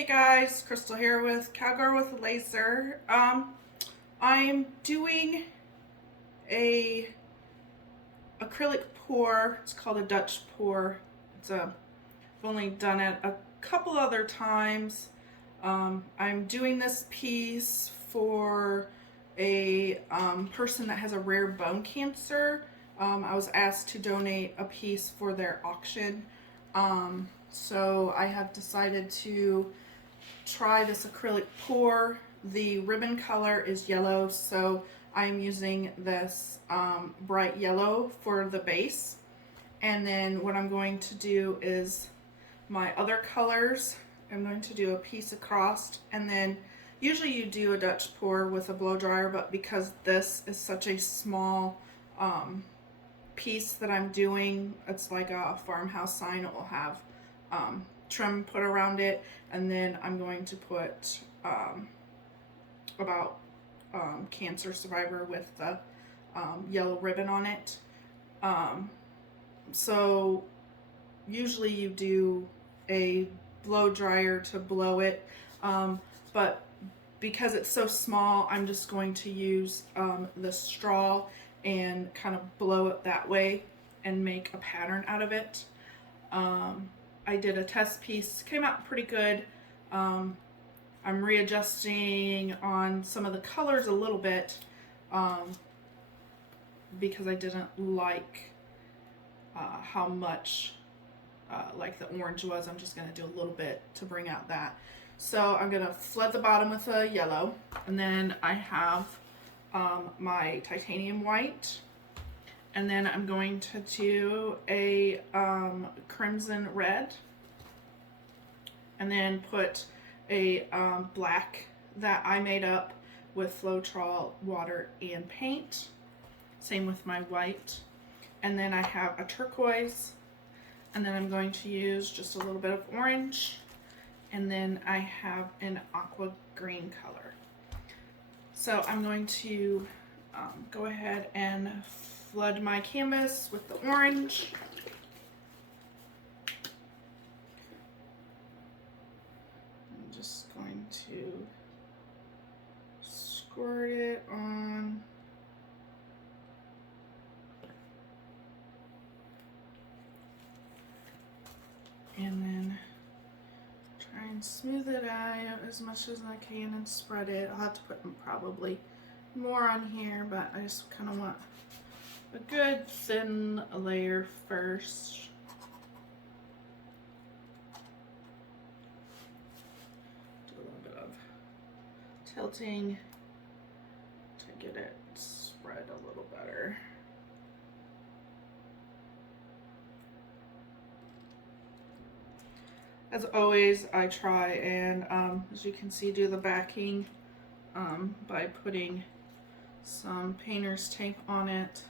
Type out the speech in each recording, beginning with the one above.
Hey guys, Crystal here with Cowgirl with Laser. I'm doing a acrylic pour. It's called a Dutch pour. I've only done it a couple other times. I'm doing this piece for a person that has a rare bone cancer. I was asked to donate a piece for their auction. So I have decided to try this acrylic pour. The ribbon color is yellow, so I'm using this bright yellow for the base. And then what I'm going to do is my other colors. I'm going to do a piece across, and then usually you do a Dutch pour with a blow dryer, but because this is such a small piece that I'm doing, it's like a farmhouse sign. It will have trim put around it, and then I'm going to put about cancer survivor with the yellow ribbon on it. So usually you do a blow dryer to blow it, but because it's so small, I'm just going to use the straw and kind of blow it that way and make a pattern out of it. I did a test piece, came out pretty good. I'm readjusting on some of the colors a little bit because I didn't like how much like the orange was. I'm just going to do a little bit to bring out that. So I'm going to flood the bottom with a yellow, and then I have my titanium white, and then I'm going to do a crimson red, and then put a black that I made up with Floetrol water and paint. Same with my white. And then I have a turquoise, and then I'm going to use just a little bit of orange, and then I have an aqua green color. So I'm going to go ahead and flood my canvas with the orange. I'm just going to squirt it on. And then try and smooth it out as much as I can and spread it. I'll have to put probably more on here, but I just kind of want a good thin layer first. Do a little bit of tilting to get it spread a little better. As always, I try and, as you can see, do the backing by putting some painter's tape on it.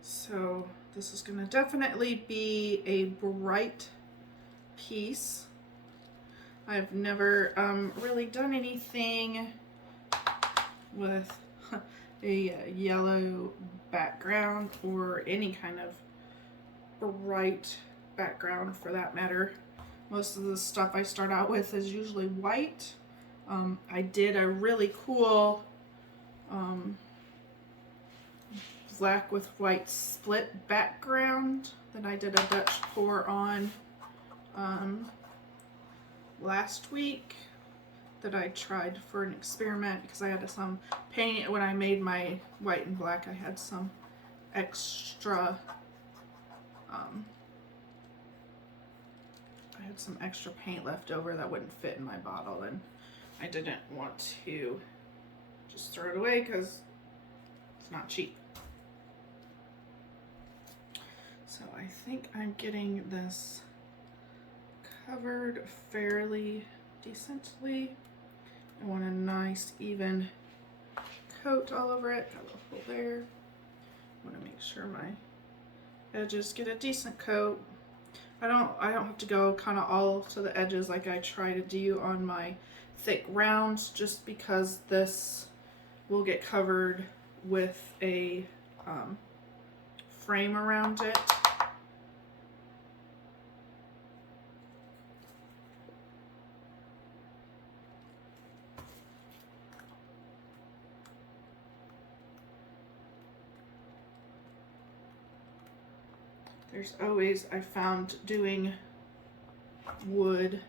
So this is going to definitely be a bright piece. I've never really done anything with a yellow background or any kind of bright background for that matter. Most of the stuff I start out with is usually white. I did a really cool black with white split background that I did a Dutch pour on last week that I tried for an experiment because I had some paint. When I made my white and black, I had some extra paint left over that wouldn't fit in my bottle, and I didn't want to just throw it away because it's not cheap. So I think I'm getting this covered fairly decently. I want a nice even coat all over it. Got a little hole there. I want to make sure my edges get a decent coat. I don't have to go kind of all to the edges like I try to do on my thick rounds, just because this will get covered with a frame around it. There's always, I found doing wood,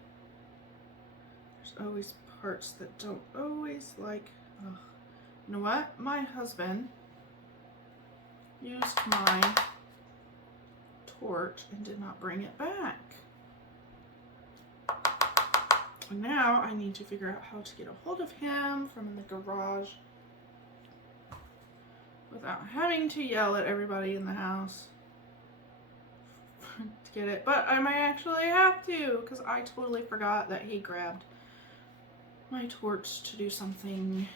there's always parts that don't always like, ugh. You know what? My husband used my torch and did not bring it back. And now I need to figure out how to get a hold of him from the garage without having to yell at everybody in the house to get it. But I might actually have to, because I totally forgot that he grabbed my torch to do something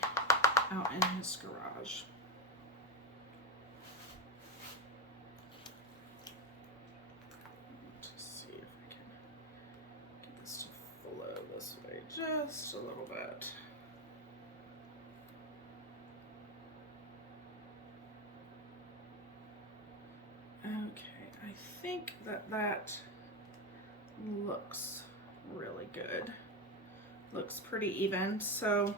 out in his garage. Let's see if I can get this to flow this way just a little bit. Okay, I think that looks really good. Looks pretty even. So,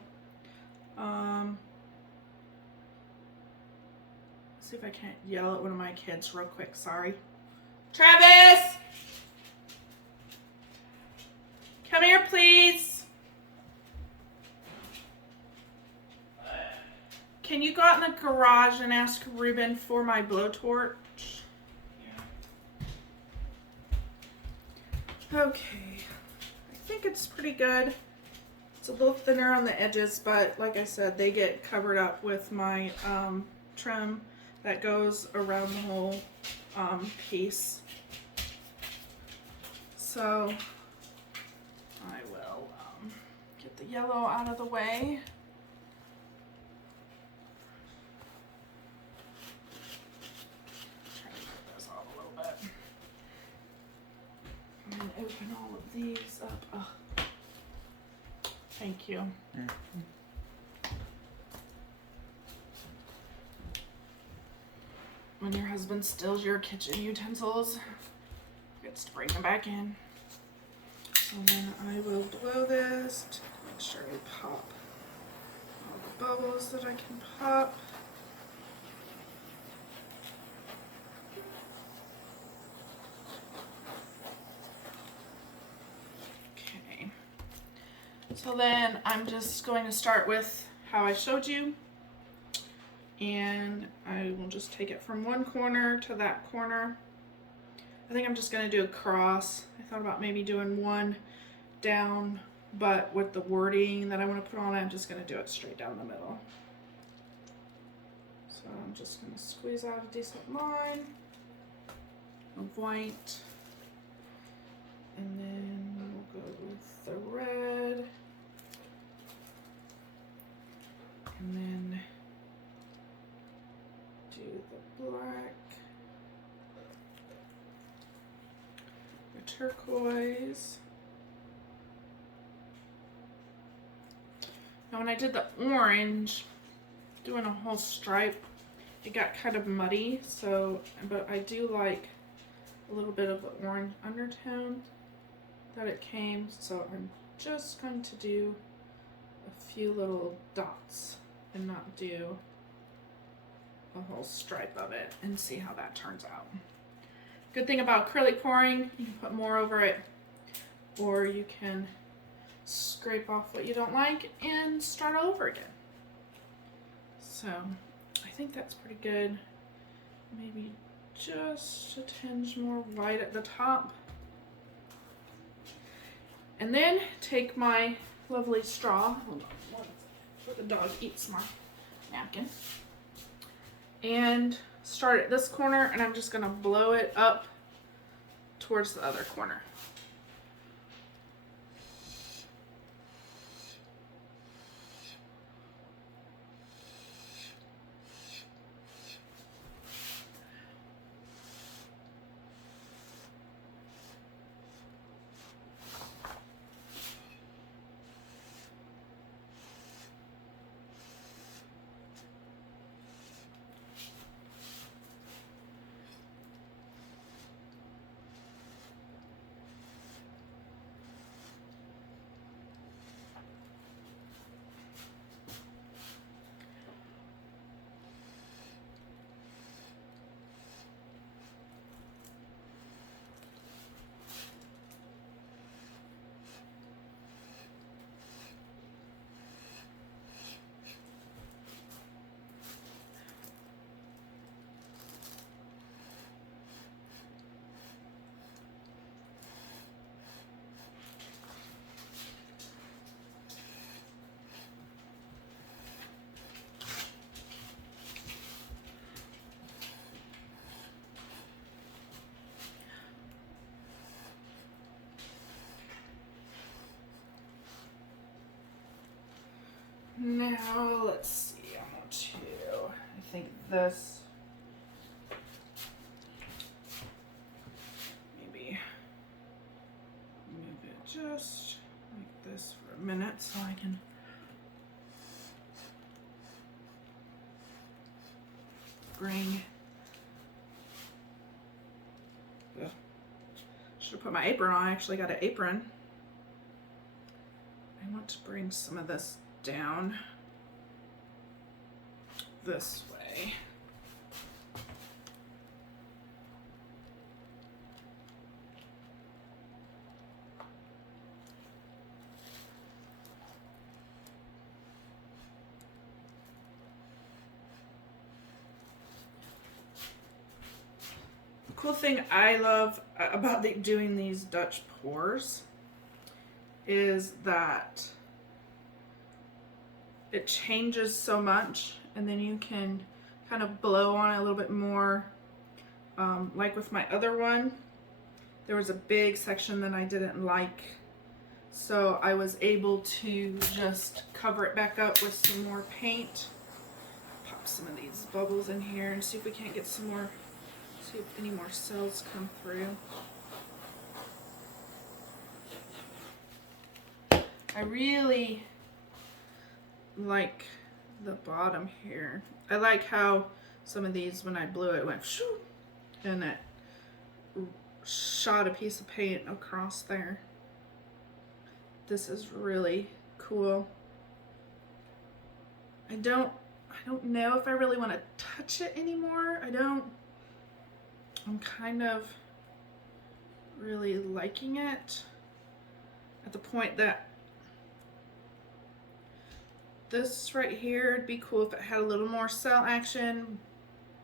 see if I can't yell at one of my kids real quick. Sorry. Travis! Come here, please. Can you go out in the garage and ask Ruben for my blowtorch? Okay, I think it's pretty good. It's a little thinner on the edges, but like I said, they get covered up with my trim that goes around the whole piece. So I will get the yellow out of the way. Try to put this off a little bit. And open all of these up. Oh. Thank you. When your husband steals your kitchen utensils, gets to bring them back in. So then I will blow this to make sure I pop all the bubbles that I can pop. So then I'm just going to start with how I showed you, and I will just take it from one corner to that corner. I think I'm just going to do a cross. I thought about maybe doing one down, but with the wording that I want to put on it, I'm just going to do it straight down the middle. So I'm just going to squeeze out a decent line of white, and then we'll go with the red. And then do the black, the turquoise. Now when I did the orange, doing a whole stripe, it got kind of muddy, so, but I do like a little bit of the orange undertone that it came, so I'm just going to do a few little dots and not do a whole stripe of it, and see how that turns out. Good thing about acrylic pouring, you can put more over it, or you can scrape off what you don't like and start all over again. So I think that's pretty good. Maybe just a tinge more white at the top. And then take my lovely straw, hold on one second, before the dog eats my napkin, and start at this corner, and I'm just going to blow it up towards the other corner. this. Maybe move it just like this for a minute so I can bring. Should have put my apron on. I actually got an apron. I want to bring some of this down this way. Cool thing I love about doing these Dutch pours is that it changes so much, and then you can kind of blow on it a little bit more. Like with my other one, there was a big section that I didn't like, so I was able to just cover it back up with some more paint. Pop some of these bubbles in here and see if we can't get some more. See if any more cells come through. I really like the bottom here. I like how some of these, when I blew it, went shoo, and it shot a piece of paint across there. This is really cool. I don't know if I really want to touch it anymore. I'm kind of really liking it at the point that this right here, it'd be cool if it had a little more cell action,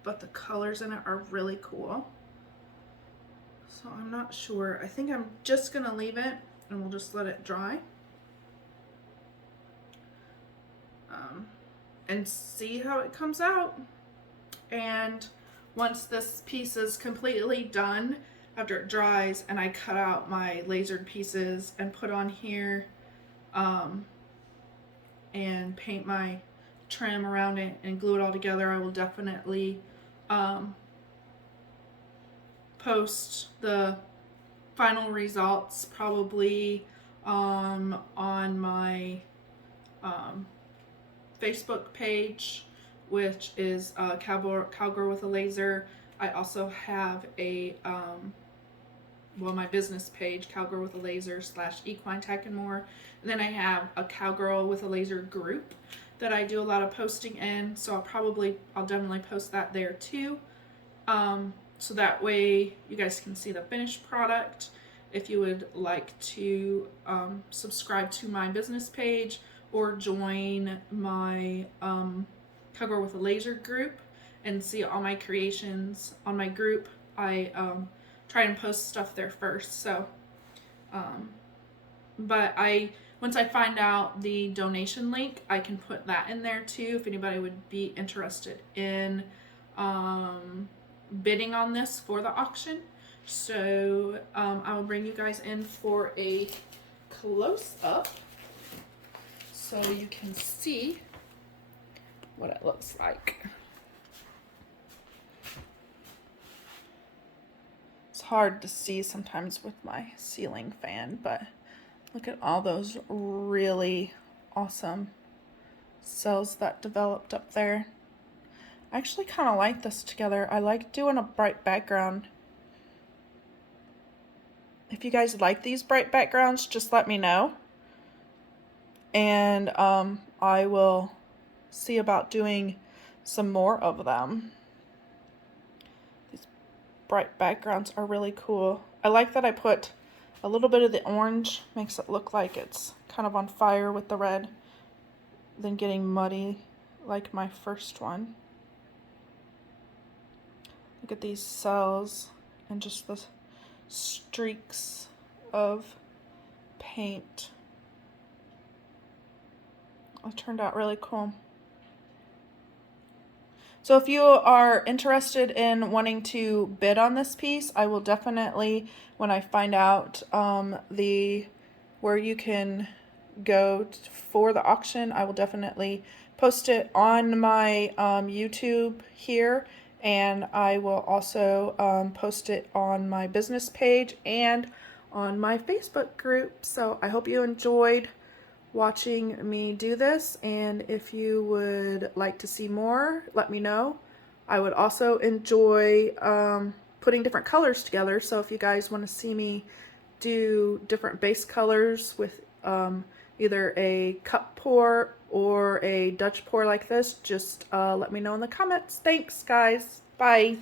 but the colors in it are really cool. So I'm not sure. I think I'm just gonna leave it and we'll just let it dry. And see how it comes out. And once this piece is completely done, after it dries and I cut out my lasered pieces and put on here and paint my trim around it and glue it all together, I will definitely post the final results probably on my Facebook page, which is Cowgirl with a Laser. I also have a my business page, Cowgirl with a Laser / Equine Tech and More. And then I have a Cowgirl with a Laser group that I do a lot of posting in, so I'll definitely post that there too. So that way you guys can see the finished product. If you would like to subscribe to my business page or join my Cowgirl with a Laser group and see all my creations on my group, I try and post stuff there first. So, but once I find out the donation link, I can put that in there too if anybody would be interested in bidding on this for the auction. So I will bring you guys in for a close-up so you can see what it looks like. It's hard to see sometimes with my ceiling fan, but look at all those really awesome cells that developed up there. I actually kind of like this together. I like doing a bright background. If you guys like these bright backgrounds, just let me know. And I will see about doing some more of them. These bright backgrounds are really cool. I like that I put a little bit of the orange, makes it look like it's kind of on fire with the red, then getting muddy like my first one. Look at these cells and just the streaks of paint. It turned out really cool. So if you are interested in wanting to bid on this piece, I will definitely, when I find out where you can go for the auction, I will definitely post it on my YouTube here, and I will also post it on my business page and on my Facebook group. So I hope you enjoyed watching me do this, and if you would like to see more, let me know. I would also enjoy putting different colors together, so if you guys want to see me do different base colors with either a cup pour or a Dutch pour like this, just let me know in the comments. Thanks, guys. Bye.